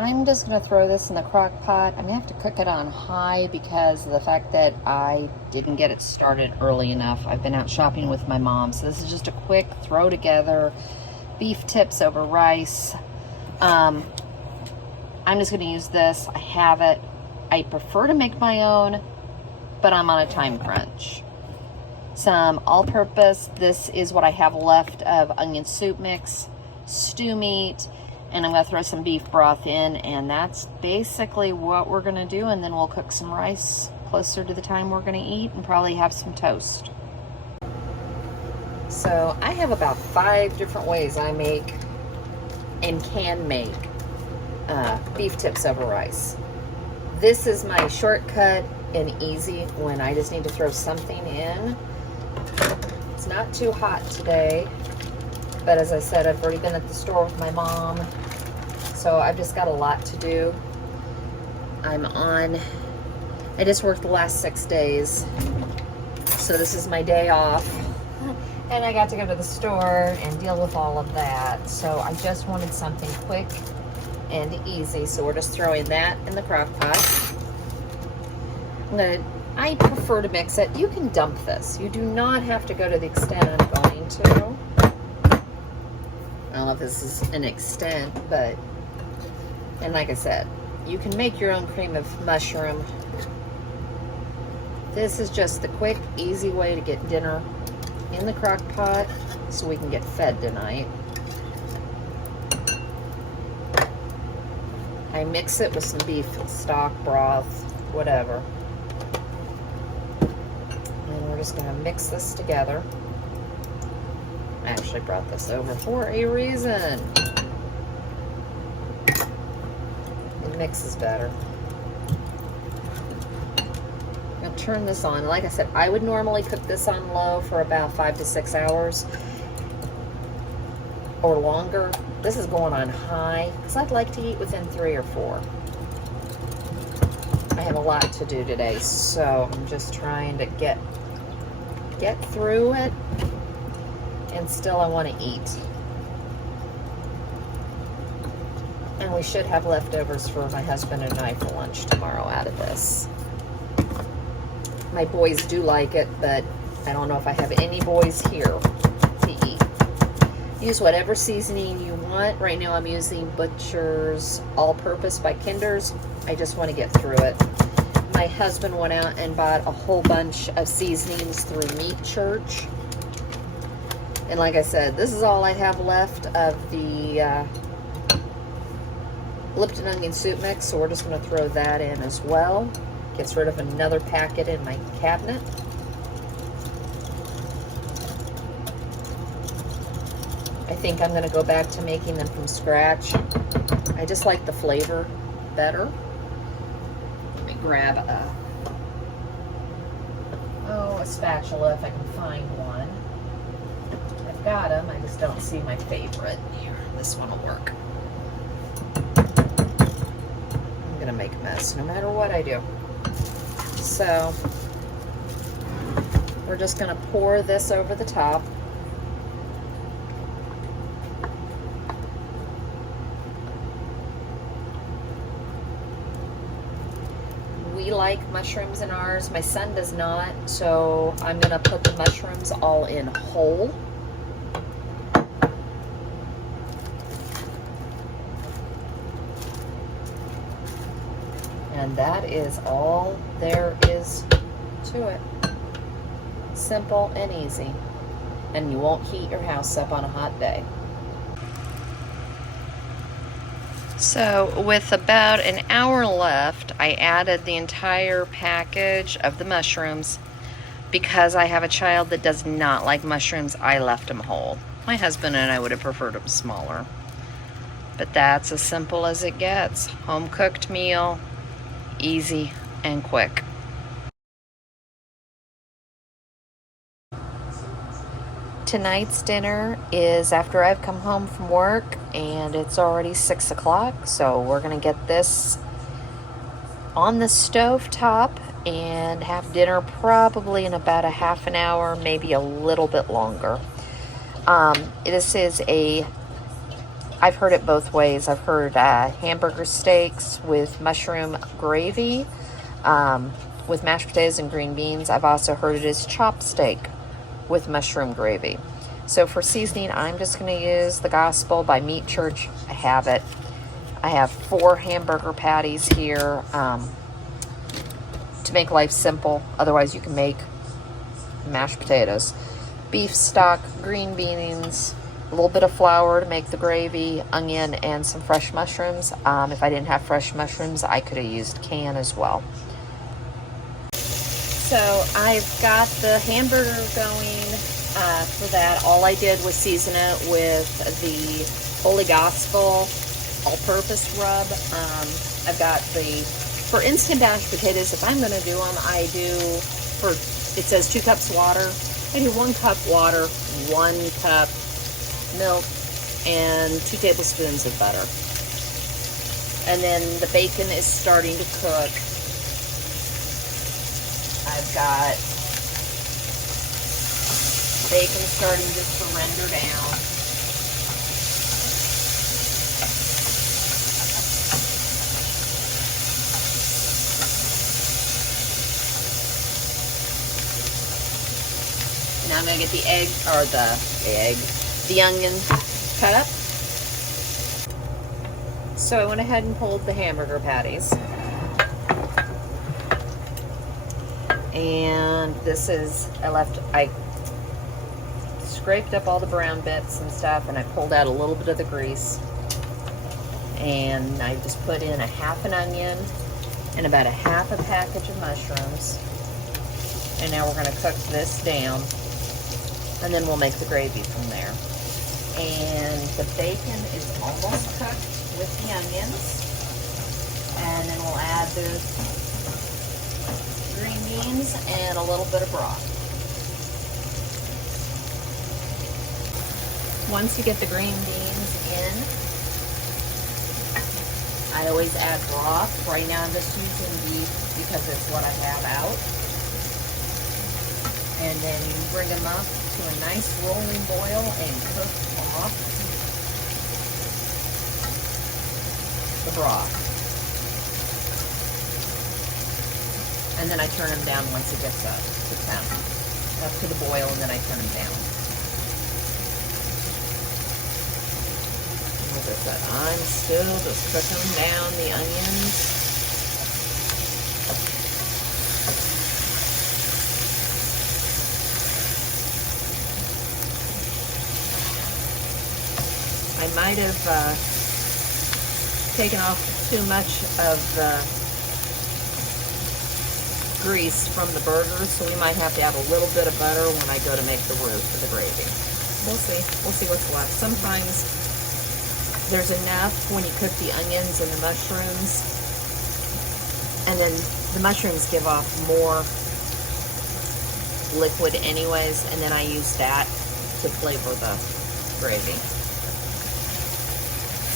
I'm just going to throw this in the crock pot. I'm going to have to cook it on high because of the fact that I didn't get it started early enough. I've been out shopping with my mom, so this is just a quick throw together beef tips over rice. I'm just going to use this. I have it. I prefer to make my own, but I'm on a time crunch. Some all-purpose. This is what I have left of onion soup mix, stew meat, and I'm going to throw some beef broth in, and that's basically what we're going to do, and then we'll cook some rice closer to the time we're going to eat and probably have some toast. So I have about 5 different ways I make and can make beef tips over rice. This is my shortcut and easy when I just need to throw something in. It's not too hot today, but as I said, I've already been at the store with my mom, so I've just got a lot to do. I just worked the last 6 days, so this is my day off, and I got to go to the store and deal with all of that, so I just wanted something quick and easy, so we're just throwing that in the crock pot. I prefer to mix it. You can dump this. You do not have to go to the extent I'm going to. I don't know if this is an extent, but, and like I said, you can make your own cream of mushroom. This is just the quick, easy way to get dinner in the crock pot so we can get fed tonight. I mix it with some beef stock, broth, whatever. And we're just gonna mix this together. I actually brought this over for a reason. It mixes better. I'm gonna turn this on. Like I said, I would normally cook this on low for about 5 to 6 hours or longer. This is going on high because I'd like to eat within 3 or 4. I have a lot to do today, so I'm just trying to get through it, and still I want to eat. And we should have leftovers for my husband and I for lunch tomorrow out of this. My boys do like it, but I don't know if I have any boys here to eat. Use whatever seasoning you want. Right now I'm using Butcher's All-Purpose by Kinder's. I just want to get through it. My husband went out and bought a whole bunch of seasonings through Meat Church. And like I said, this is all I have left of the Lipton onion soup mix, so we're just going to throw that in as well. Gets rid of another packet in my cabinet. I think I'm going to go back to making them from scratch. I just like the flavor better. Let me grab a spatula if I can find one. I've got them, I just don't see my favorite. Here, this one will work. I'm going to make a mess no matter what I do. So, we're just going to pour this over the top. We like mushrooms in ours. My son does not, so I'm going to put the mushrooms all in whole. And that is all there is to it. Simple and easy. And you won't heat your house up on a hot day. So with about an hour left, I added the entire package of the mushrooms. Because I have a child that does not like mushrooms, I left them whole. My husband and I would have preferred them smaller. But that's as simple as it gets. Home cooked meal. Easy and quick. Tonight's dinner is after I've come home from work, and it's already 6 o'clock, so we're gonna get this on the stove top and have dinner probably in about a half an hour, maybe a little bit longer. This is a I've heard it both ways. I've heard hamburger steaks with mushroom gravy, with mashed potatoes and green beans. I've also heard it as chop steak with mushroom gravy. So for seasoning, I'm just going to use the Gospel by Meat Church. I have it. I have 4 hamburger patties here to make life simple. Otherwise, you can make mashed potatoes. Beef stock, green beans, a little bit of flour to make the gravy, onion, and some fresh mushrooms. If I didn't have fresh mushrooms, I could have used canned as well. So I've got the hamburger going. For that, all I did was season it with the Holy Gospel all-purpose rub. I've got for instant mashed potatoes, if I'm going to do them, I do, it says 2 cups water. I do 1 cup water, 1 cup milk, and 2 tablespoons of butter. And then the bacon is starting to cook. I've got bacon starting just to render down. Now I'm going to get the onion cut up. So I went ahead and pulled the hamburger patties. And this is, I scraped up all the brown bits and stuff, and I pulled out a little bit of the grease. And I just put in a half an onion and about a half a package of mushrooms. And now we're going to cook this down, and then we'll make the gravy from there. And the bacon is almost cooked with the onions. And then we'll add the green beans and a little bit of broth. Once you get the green beans in, I always add broth. Right now I'm just using beef because it's what I have out. And then you bring them up to a nice rolling boil and cook off the broth. And then I turn them down once it gets up to temp. Up to the boil, and then I turn them down. As I said, I'm still just cooking down the onions. I might have taken off too much of the grease from the burgers, so we might have to add a little bit of butter when I go to make the roux for the gravy. We'll see. We'll see what's left. Sometimes there's enough when you cook the onions and the mushrooms, and then the mushrooms give off more liquid anyways, and then I use that to flavor the gravy.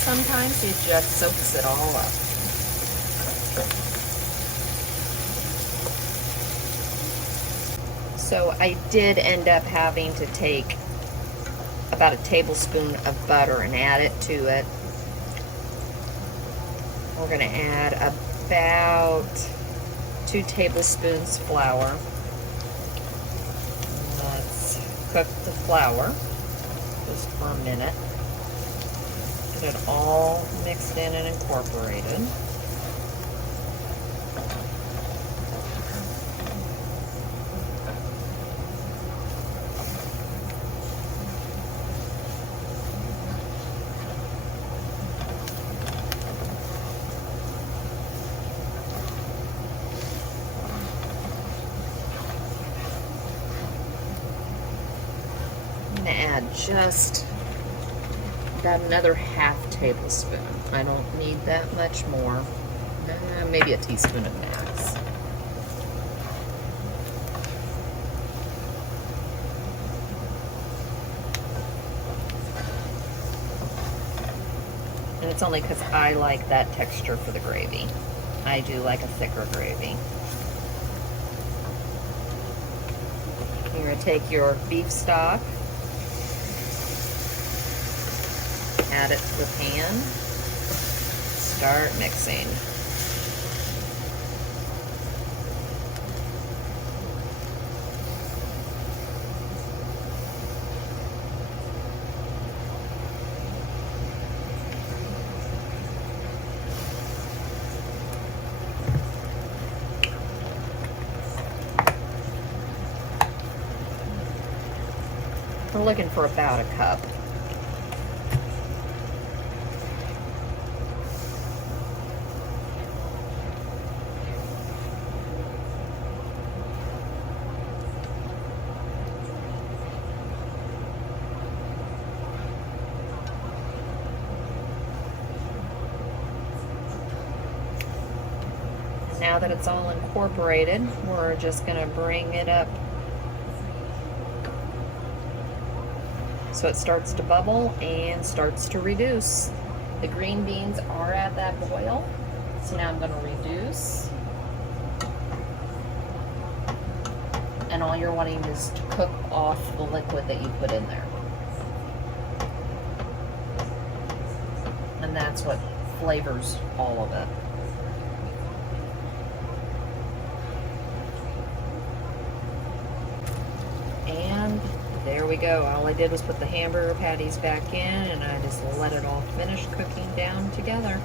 Sometimes it just soaks it all up. So I did end up having to take about a tablespoon of butter and add it to it. We're going to add about 2 tablespoons flour. Let's cook the flour just for a minute. Get it all mixed in and incorporated. Add just about another half tablespoon. I don't need that much more. Maybe a teaspoon at max. And it's only because I like that texture for the gravy. I do like a thicker gravy. You're going to take your beef stock, add it to the pan. Start mixing. We're looking for about a cup. Now that it's all incorporated, we're just going to bring it up so it starts to bubble and starts to reduce. The green beans are at that boil, so now I'm going to reduce. And all you're wanting is to cook off the liquid that you put in there. And that's what flavors all of it. And there we go. All I did was put the hamburger patties back in, and I just let it all finish cooking down together.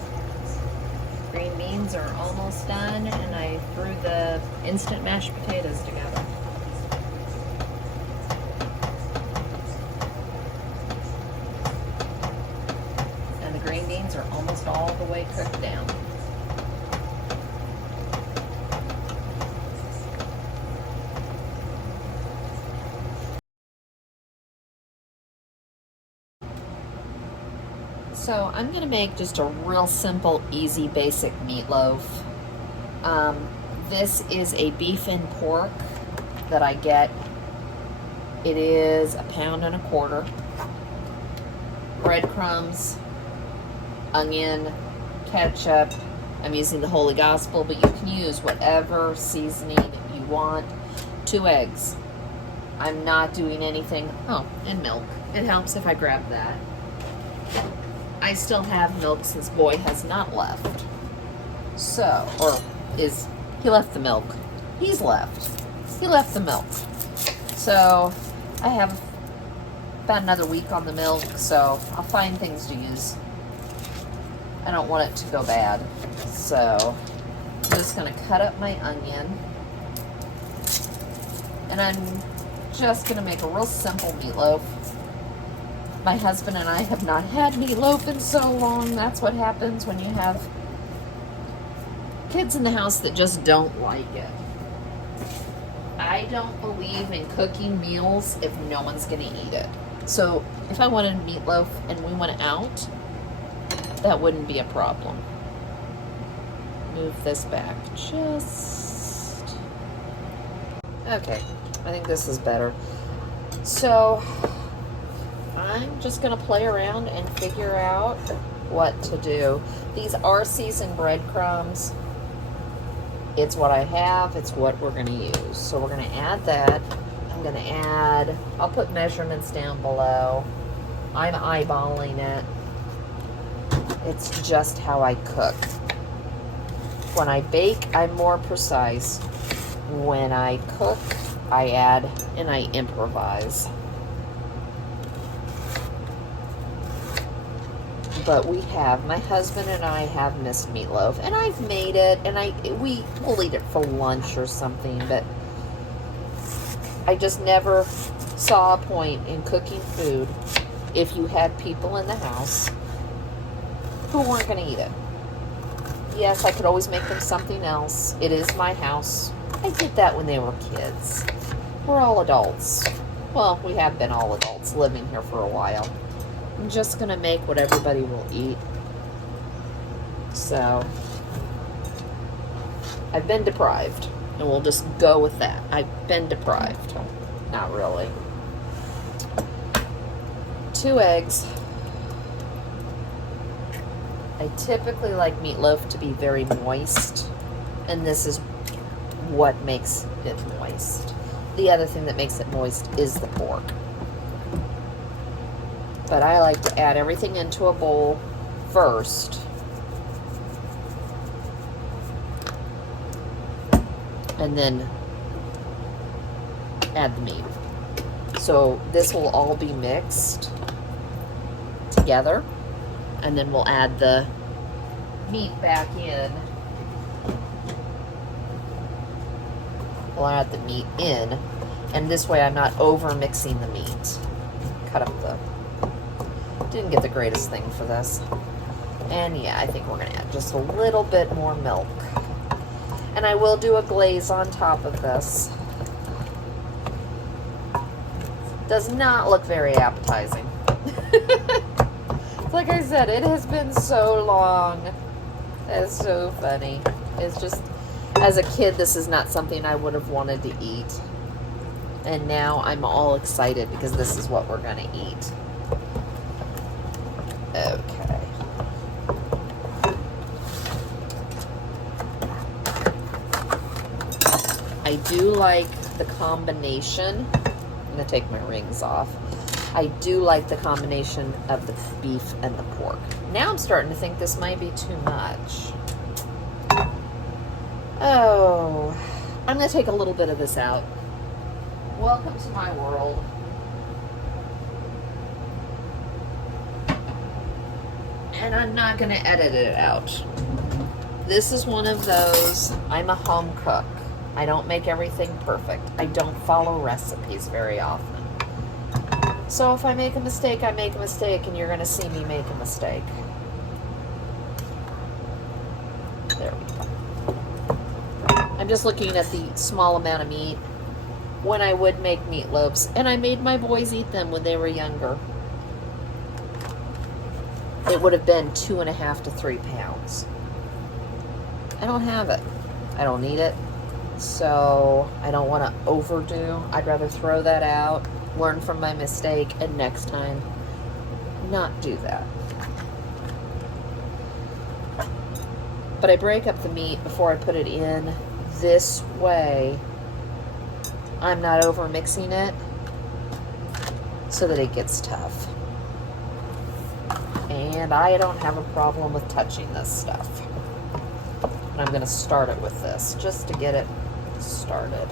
Green beans are almost done, and I threw the instant mashed potatoes together. And the green beans are almost all the way cooked down. So I'm going to make just a real simple, easy, basic meatloaf. This is a beef and pork that I get. It is 1.25 pounds. Breadcrumbs, onion, ketchup. I'm using the Holy Gospel, but you can use whatever seasoning you want. 2 eggs. I'm not doing anything. Oh, and milk. It helps if I grab that. I still have milk since boy has not left. So, he left the milk. He's left. He left the milk. So, I have about another week on the milk, so I'll find things to use. I don't want it to go bad. So, I'm just going to cut up my onion. And I'm just going to make a real simple meatloaf. My husband and I have not had meatloaf in so long. That's what happens when you have kids in the house that just don't like it. I don't believe in cooking meals if no one's going to eat it. So if I wanted meatloaf and we went out, that wouldn't be a problem. Move this back just... Okay, I think this is better. So I'm just going to play around and figure out what to do. These are seasoned breadcrumbs. It's what I have. It's what we're going to use. So we're going to add that. I'm going to add, I'll put measurements down below. I'm eyeballing it. It's just how I cook. When I bake, I'm more precise. When I cook, I add and I improvise. But my husband and I have missed meatloaf, and I've made it, and we'll eat it for lunch or something, but I just never saw a point in cooking food if you had people in the house who weren't going to eat it. Yes, I could always make them something else. It is my house. I did that when they were kids. We're all adults. Well, we have been all adults living here for a while. I'm just going to make what everybody will eat. So, I've been deprived. And we'll just go with that. I've been deprived. Not really. 2 eggs. I typically like meatloaf to be very moist. And this is what makes it moist. The other thing that makes it moist is the pork. But I like to add everything into a bowl first. And then add the meat. So this will all be mixed together. And then we'll add the meat back in. We'll add the meat in. And this way I'm not over mixing the meat. Cut up the... Didn't get the greatest thing for this. And yeah, I think we're going to add just a little bit more milk. And I will do a glaze on top of this. Does not look very appetizing. Like I said, it has been so long. That's so funny. It's just, as a kid, this is not something I would have wanted to eat. And now I'm all excited because this is what we're going to eat. Okay. I do like the combination. I'm going to take my rings off. I do like the combination of the beef and the pork. Now I'm starting to think this might be too much. Oh, I'm going to take a little bit of this out. Welcome to my world. And I'm not going to edit it out. This is one of those, I'm a home cook. I don't make everything perfect. I don't follow recipes very often. So if I make a mistake, I make a mistake, and you're going to see me make a mistake. There we go. I'm just looking at the small amount of meat when I would make meatloaves, and I made my boys eat them when they were younger. It would have been 2.5 to 3 pounds. I don't have it. I don't need it. So I don't want to overdo. I'd rather throw that out, learn from my mistake, and next time not do that. But I break up the meat before I put it in. This way I'm not over mixing it so that it gets tough. And I don't have a problem with touching this stuff. And I'm going to start it with this just to get it started.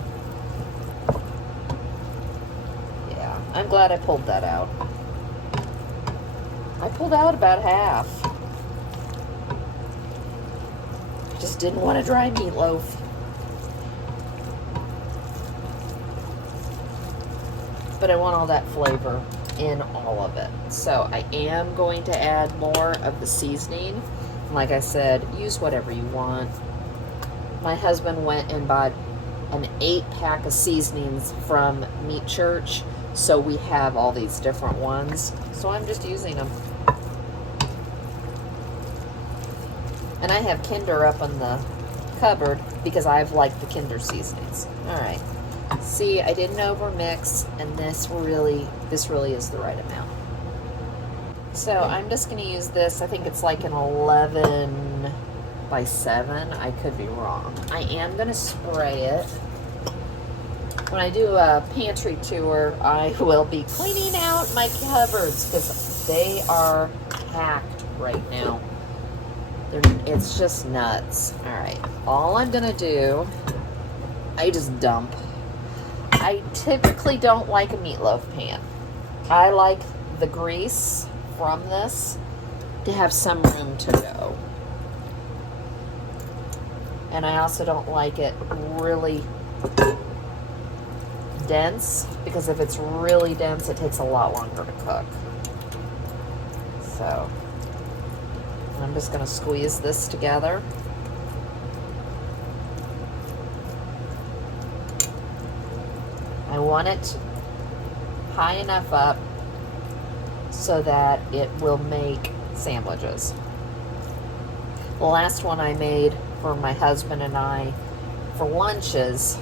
Yeah, I'm glad I pulled that out. I pulled out about half. I just didn't want to dry meatloaf. But I want all that flavor in all of it. So I am going to add more of the seasoning. Like I said, use whatever you want. My husband went and bought an 8-pack of seasonings from Meat Church, so we have all these different ones. So I'm just using them. And I have Kinder up on the cupboard because I've liked the Kinder seasonings. All right. See, I didn't overmix, and this really is the right amount. So I'm just going to use this. I think it's like an 11 by 7. I could be wrong. I am going to spray it. When I do a pantry tour, I will be cleaning out my cupboards because they are packed right now. It's just nuts. All right. All I'm going to do, I just dump. I typically don't like a meatloaf pan. I like the grease from this to have some room to go. And I also don't like it really dense, because if it's really dense, it takes a lot longer to cook. So I'm just going to squeeze this together. I want it high enough up so that it will make sandwiches. The last one I made for my husband and I for lunches,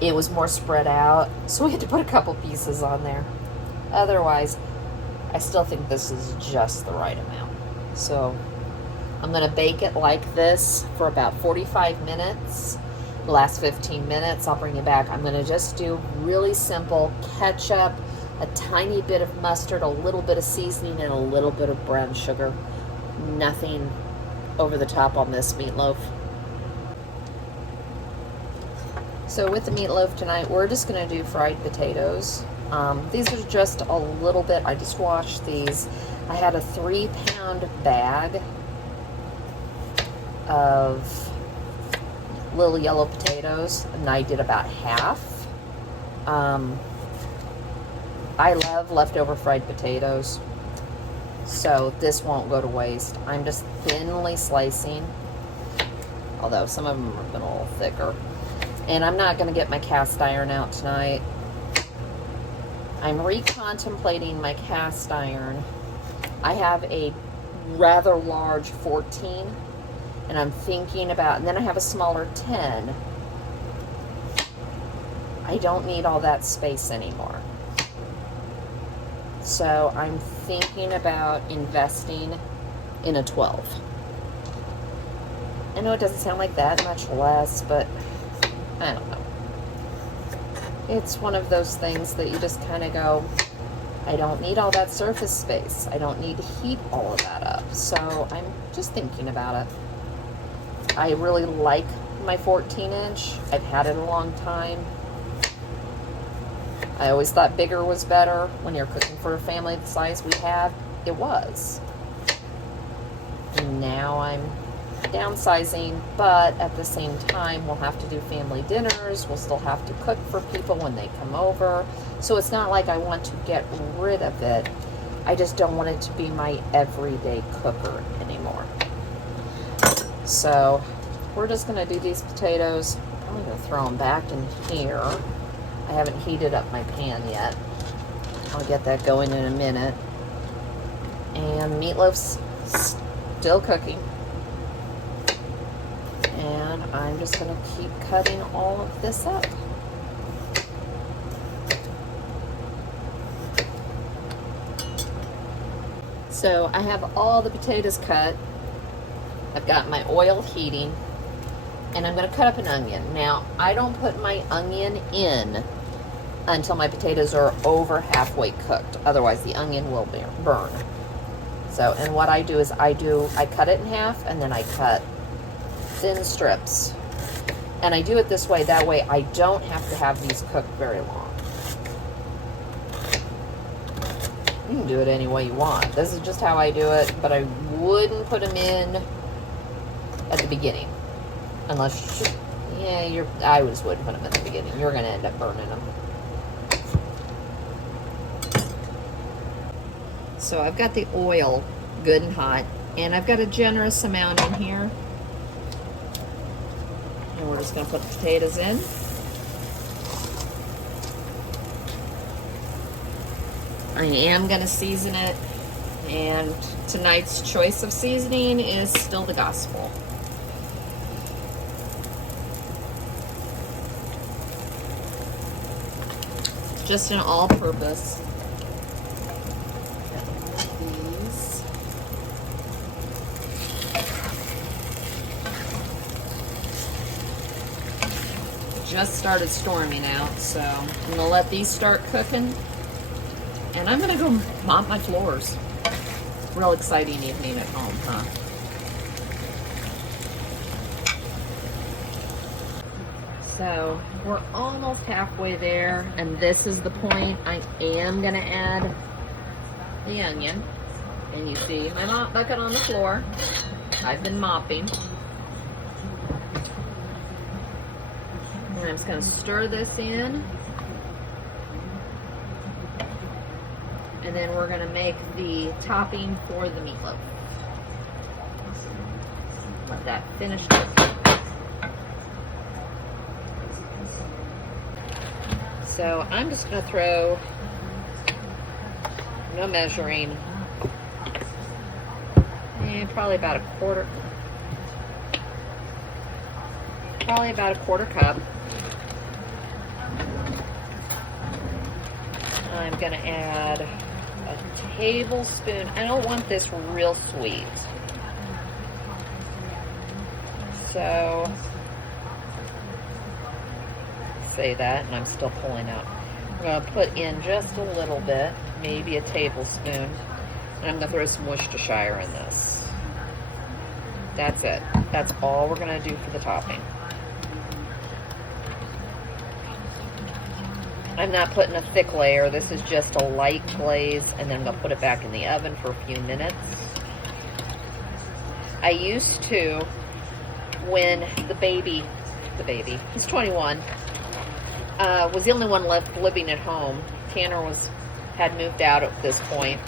it was more spread out, so we had to put a couple pieces on there. Otherwise, I still think this is just the right amount. So I'm going to bake it like this for about 45 minutes. The last 15 minutes, I'll bring it back. I'm going to just do really simple ketchup, a tiny bit of mustard, a little bit of seasoning, and a little bit of brown sugar. Nothing over the top on this meatloaf. So with the meatloaf tonight, we're just going to do fried potatoes. These are just a little bit, I just washed these. I had a 3-pound bag of little yellow potatoes, and I did about half. I love leftover fried potatoes, so this won't go to waste. I'm just thinly slicing, although some of them have been a little thicker. And I'm not going to get my cast iron out tonight. I'm recontemplating my cast iron. I have a rather large 14, and I'm thinking about, and then I have a smaller 10. I don't need all that space anymore. So I'm thinking about investing in a 12. I know it doesn't sound like that much less, but I don't know. It's one of those things that you just kind of go, I don't need all that surface space. I don't need to heat all of that up. So I'm just thinking about it. I really like my 14-inch. I've had it a long time. I always thought bigger was better. When you're cooking for a family the size we have, it was. And now I'm downsizing, but at the same time, we'll have to do family dinners. We'll still have to cook for people when they come over. So it's not like I want to get rid of it. I just don't want it to be my everyday cooker anymore. So we're just going to do these potatoes. I'm probably going to throw them back in here. I haven't heated up my pan yet. I'll get that going in a minute. And meatloaf's still cooking. And I'm just going to keep cutting all of this up. So I have all the potatoes cut. I've got my oil heating. And I'm going to cut up an onion. Now, I don't put my onion in until my potatoes are over halfway cooked. Otherwise, the onion will burn. So, and what I do is I cut it in half, and then I cut thin strips. And I do it this way. That way, I don't have to have these cooked very long. You can do it any way you want. This is just how I do it, but I wouldn't put them in at the beginning. Unless, yeah, I just wouldn't put them at the beginning. You're going to end up burning them. So I've got the oil good and hot, and I've got a generous amount in here. And we're just going to put the potatoes in. I am going to season it, and tonight's choice of seasoning is still the gospel. Just an all-purpose. These. Just started storming out, so I'm gonna let these start cooking, and I'm gonna go mop my floors. Real exciting evening at home, huh? So we're almost halfway there, and this is the point. I am gonna add the onion, and you see my mop bucket on the floor. I've been mopping. And I'm just gonna stir this in, and then we're gonna make the topping for the meatloaf. Let that finish cooking. So I'm just going to throw, no measuring, and probably about a quarter cup. I'm going to add a tablespoon. I don't want this real sweet. So say that, and I'm still pulling out. I'm going to put in just a little bit, maybe a tablespoon, and I'm going to throw some Worcestershire in this. That's it. That's all we're going to do for the topping. I'm not putting a thick layer. This is just a light glaze, and then I'm going to put it back in the oven for a few minutes. I used to, when the baby, he's 21, was the only one left living at home. Tanner had moved out at this point,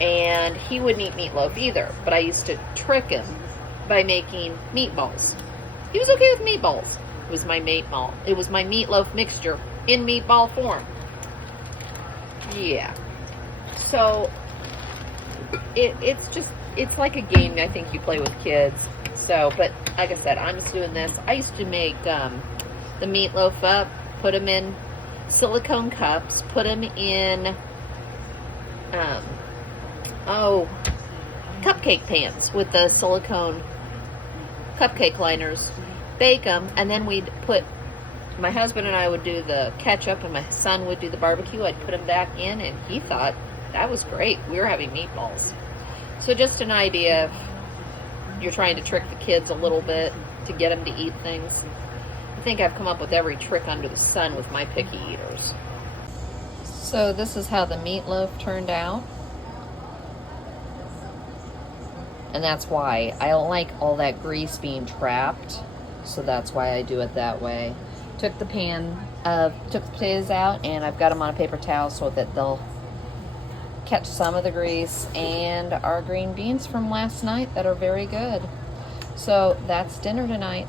and he wouldn't eat meatloaf either, but I used to trick him by making meatballs. He was okay with meatballs. It was my meatloaf mixture in meatball form. Yeah. So it's like a game I think you play with kids. So, but like I said, I'm just doing this. I used to make the meatloaf up, put them in silicone cups, put them in cupcake pans with the silicone cupcake liners, bake them, and then my husband and I would do the ketchup, and my son would do the barbecue. I'd put them back in, and he thought that was great. We were having meatballs. So just an idea if you're trying to trick the kids a little bit to get them to eat things. I think I've come up with every trick under the sun with my picky eaters. So this is how the meatloaf turned out. And that's why I don't like all that grease being trapped. So that's why I do it that way. Took the potatoes out, and I've got them on a paper towel so that they'll catch some of the grease, and our green beans from last night that are very good. So that's dinner tonight.